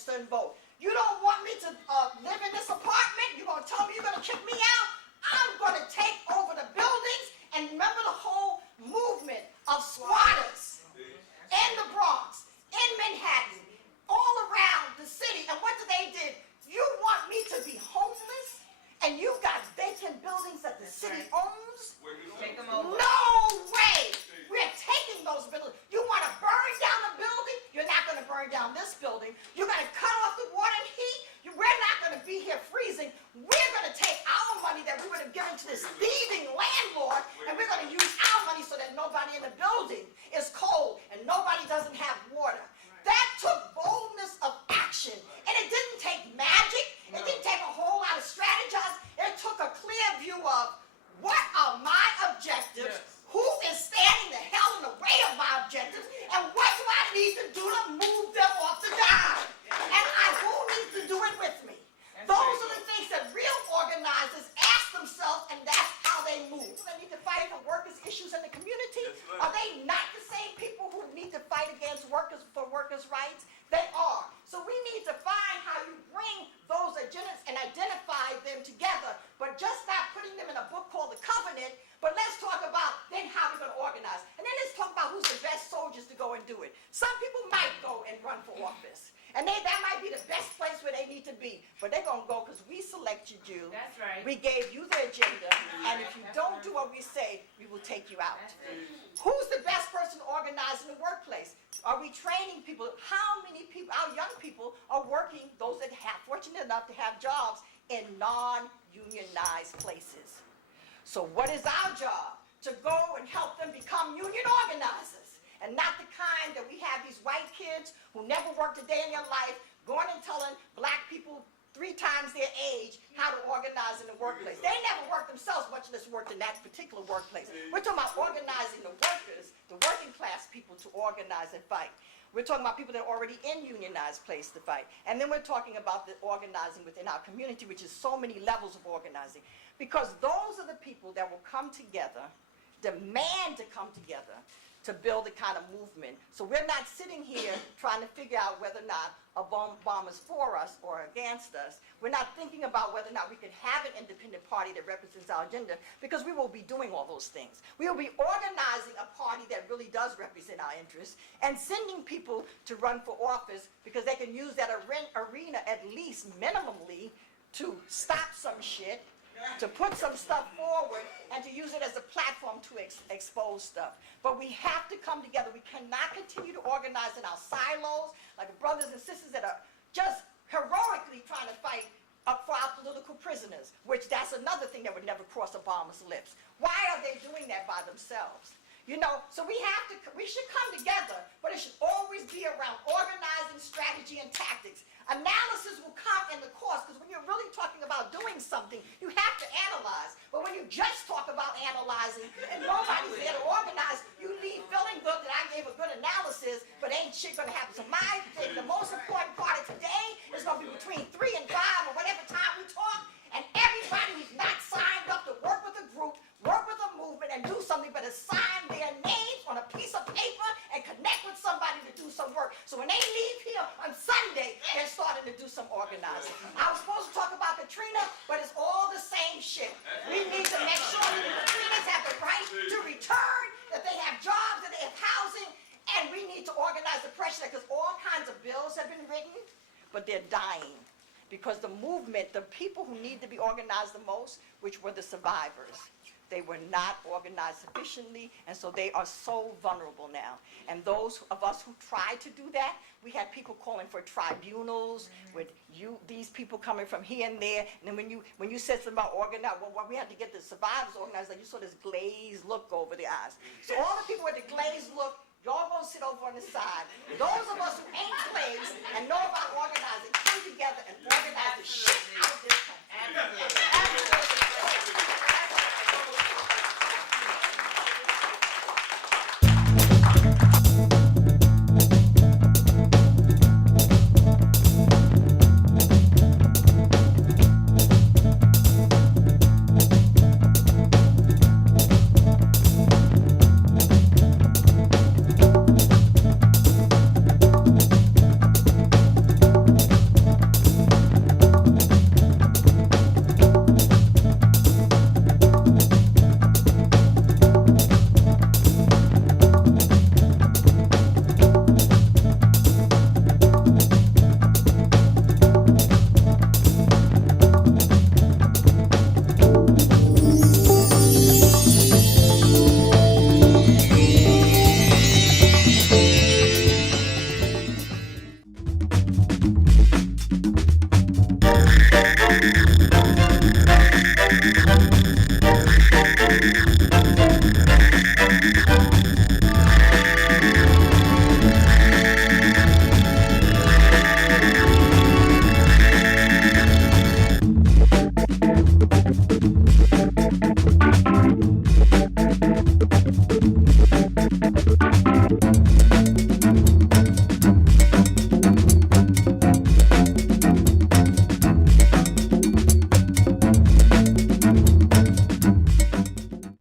register and vote. You don't want me to live in this apartment? You're going to tell me you're going to kick me out? I'm going to take over the buildings. And remember the whole movement of squatters in the Bronx, in Manhattan, all around the city. And what they did? You want me to be homeless? And you got vacant buildings that the city owns? Take them over. No way! We're taking those buildings. You want to burn down the building? You're not going to burn down this building. You're going to cut off the water and heat? We're not going to be here freezing. We're going to take our money that we would have given to this thieving landlord, and we're going to use our money so that nobody in the building is cold and nobody doesn't have water. That took boldness of action, and it didn't take magic. It didn't take a whole lot of strategize. It took a clear view of what are my objectives, who is standing the hell in the way of my objectives, and what do I need to do to move them off the dime? And who needs to do it with me? Those are the things that real organizers ask themselves, and that's how they move. They need to fight for workers' issues in the community. Are they not the same people who need to fight against workers for workers' rights? They are. So we need to find how you bring those agendas and identify them together, but just not putting them in a book called The Covenant, but let's talk about then how we're going to organize. And then let's talk about who's the best soldiers to go and do it. Some people might go and run for office. And that might be the best place where they need to be. But they're going to go because we selected you. That's right. We gave you the agenda. And if you don't do what we say, we will take you out. Who's the best person to organize in the workplace? Are we training people? How many people, our young people, are working, those that have fortunate enough to have jobs in non-unionized places? So what is our job? To go and help them become union organizers. And not the kind that we have these white kids who never worked a day in their life going and telling black people 3 times their age how to organize in the workplace. They never worked themselves, much less worked in that particular workplace. We're talking about organizing the workers, the working class people to organize and fight. We're talking about people that are already in unionized place to fight. And then we're talking about the organizing within our community, which is so many levels of organizing. Because those are the people that will come together, demand to come together, to build a kind of movement. So we're not sitting here trying to figure out whether or not a bomb is for us or against us. We're not thinking about whether or not we can have an independent party that represents our agenda, because we will be doing all those things. We will be organizing a party that really does represent our interests and sending people to run for office because they can use that arena at least minimally to stop some shit, to put some stuff forward, and to use it as a platform to expose stuff. But we have to come together. We cannot continue to organize in our silos, like brothers and sisters that are just heroically trying to fight for our political prisoners, which that's another thing that would never cross Obama's lips. Why are they doing that by themselves? You know, so we should come together, but it should always be around organizing, strategy, and tactics. Analysis will come in the course, because when you're really talking about doing something, you have to analyze. But when you just talk about analyzing and nobody's there to organize, you leave feeling good that I gave a good analysis, but ain't shit gonna happen. So my thing, the most important part of today is gonna be between 3 and 5 or whatever time we talk, and everybody who's not signed up to work with a group, work with a movement, and do something, but to sign their names on a piece of paper and connect with somebody to do some work. So when they leave here on Sunday, they're starting to do some organizing. I was supposed to talk about Katrina, but it's all the same shit. We need to make sure that the Katrinas have the right to return, that they have jobs, that they have housing, and we need to organize the pressure, because all kinds of bills have been written, but they're dying. Because the movement, the people who need to be organized the most, which were the survivors, they were not organized sufficiently, and so they are so vulnerable now. And those of us who tried to do that, we had people calling for tribunals with these people coming from here and there. And then when you said something about organize, well, we had to get the survivors organized, like you saw this glazed look over their eyes. So all the people with the glazed look, y'all gonna sit over on the side. Those of us who ain't glazed and know about organizing, come together and organize the shit